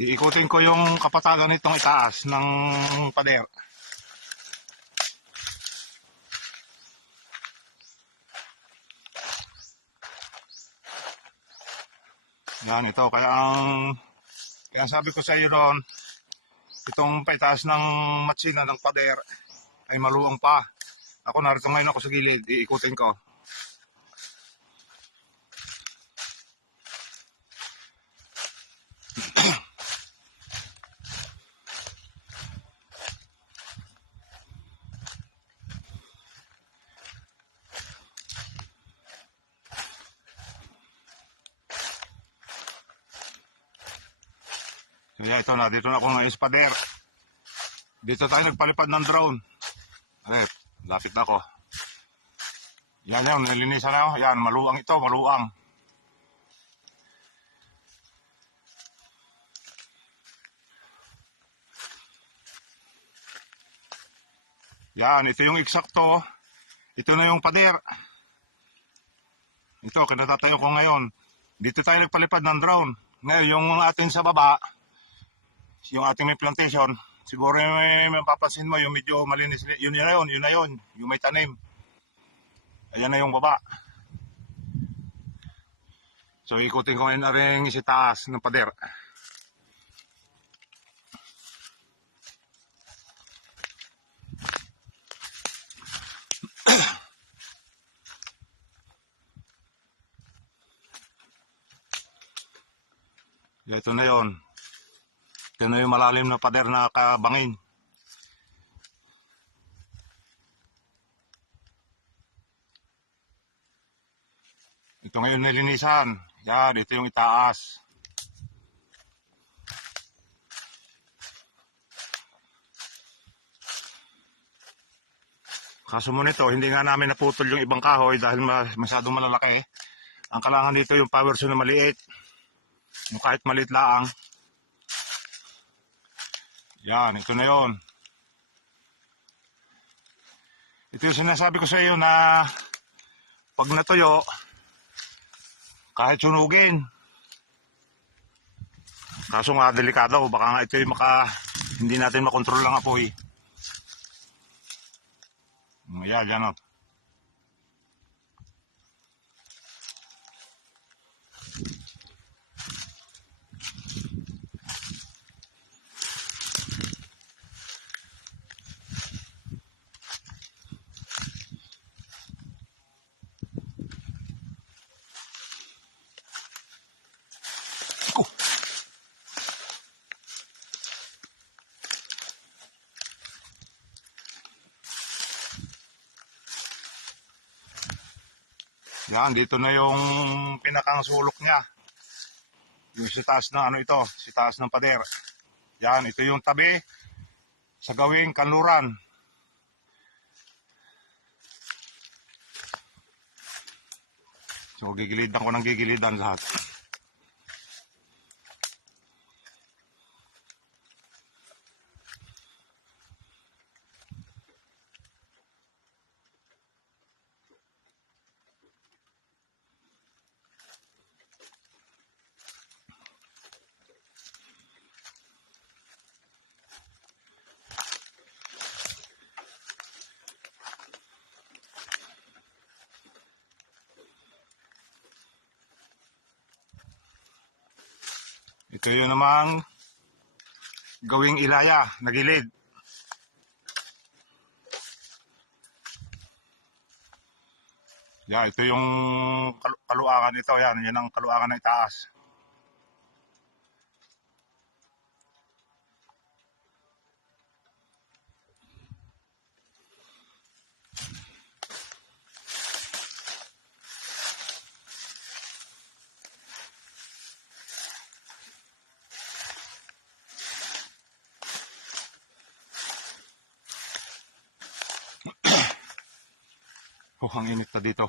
Iikutin ko yung kapatagan nitong itaas ng pader. Yan ito, kaya sabi ko sa iyo noon, itong paitaas ng matsina ng pader ay maluang pa. Ako narito ngayon ako sa gilid, iikutin ko. Kaya ito na, dito na ako ng ispader. Dito tayo nagpalipad ng drone. Ay, lapit na ako. Yan yan, nilinisan na ako. Yan, maluang ito, maluang. Yan, ito yung eksakto. Ito na yung pader. Ito, kinatatayo ko ngayon. Dito tayo nagpalipad ng drone. Ngayon, yung atin sa baba, yung ating may plantation, siguro may mapapansin mo yung medyo malinis, yun na yun, yung may tanim. Ayan na yung baba. So ikutin ko ngayon na rin si taas ng pader. Ito na yun. Ito na yung malalim na pader na kabangin. Ito ngayon nilinisan. Yan, ito yung itaas. Kaso mo nito, hindi nga namin naputol yung ibang kahoy dahil masyadong malalaki. Ang kailangan dito yung power saw na maliit. Yung kahit maliit laang. Yan, ito na yun. Ito yung sinasabi ko sa iyo na pag natuyo, kahit sunugin. Kaso nga delikado, baka nga ito yung hindi natin makontrol ang apoy. Yan o. Yan, dito na yung pinakang sulok niya. Yung si taas na si taas ng pader. Yan, ito yung tabi sa gawing kanluran. So gigilidan ko ng gigilidan lahat. Ito yun namang gawing ilaya na gilid. Yan, ito yung kaluangan nito. Yan ang kaluangan ng itaas. Ang init na dito.